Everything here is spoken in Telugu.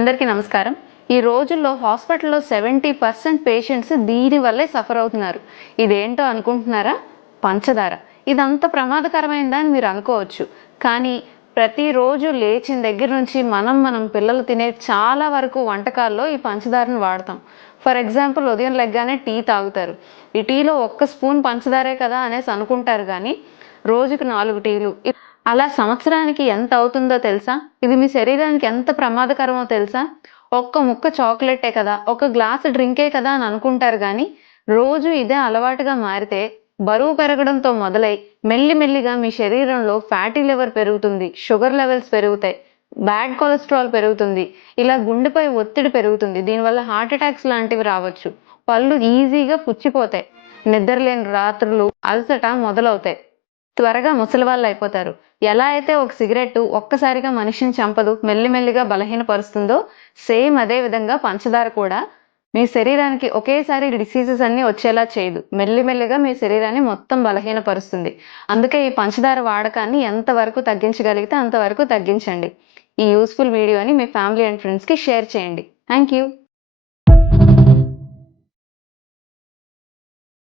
అందరికీ నమస్కారం. ఈ రోజుల్లో హాస్పిటల్‌లో 70% పేషెంట్స్ దీని వల్లే సఫర్ అవుతున్నారు. ఇదేంటో అనుకుంటున్నారా? పంచదార. ఇదంత ప్రమాదకరమైందా అని మీరు అనుకోవచ్చు. కానీ ప్రతిరోజు లేచిన దగ్గర నుంచి మనం పిల్లలు తినే చాలా వరకు వంటకాల్లో ఈ పంచదారను వాడతాం. ఫర్ ఎగ్జాంపుల్ ఉదయం లెగ్గానే టీ తాగుతారు. ఈ టీలో ఒక్క స్పూన్ పంచదారే కదా అనేసి అనుకుంటారు గానీ, రోజుకి 4 టీలు. అలా సంవత్సరానికి ఎంత అవుతుందో తెలుసా? ఇది మీ శరీరానికి ఎంత ప్రమాదకరమో తెలుసా? ఒక్క ముక్క చాక్లెటే కదా! ఒక గ్లాసు డ్రింకే కదా అని అనుకుంటారు గానీ, రోజు ఇదే అలవాటుగా మారితే బరువు పెరగడంతో మొదలై మెల్లిమెల్లిగా మీ శరీరంలో ఫ్యాటీ లివర్ పెరుగుతుంది. షుగర్ లెవెల్స్ పెరుగుతాయి. బ్యాడ్ కొలెస్ట్రాల్ పెరుగుతుంది. ఇలా గుండెపై ఒత్తిడి పెరుగుతుంది. దీనివల్ల హార్ట్ అటాక్స్ లాంటివి రావచ్చు. పళ్ళు ఈజీగా పుచ్చిపోతాయి. నిద్రలేని రాత్రులు, అలసట మొదలవుతాయి. త్వరగా ముసలివాళ్ళైపోతారు. ఎలా అయితే ఒక సిగరెట్టు ఒక్కసారిగా మనిషిని చంపదు, మెల్లిమెల్లిగా బలహీనపరుస్తుందో, సేమ్ అదే విధంగా పంచదార కూడా మీ శరీరానికి ఒకేసారి డిసీజెస్ అన్నీ వచ్చేలా చేయదు. మెల్లిమెల్లిగా మీ శరీరాన్ని మొత్తం బలహీనపరుస్తుంది. అందుకే ఈ పంచదార వాడకాన్ని ఎంతవరకు తగ్గించగలిగితే అంతవరకు తగ్గించండి. ఈ యూజ్‌ఫుల్ వీడియోని మీ ఫ్యామిలీ అండ్ ఫ్రెండ్స్‌కి షేర్ చేయండి. Thank you.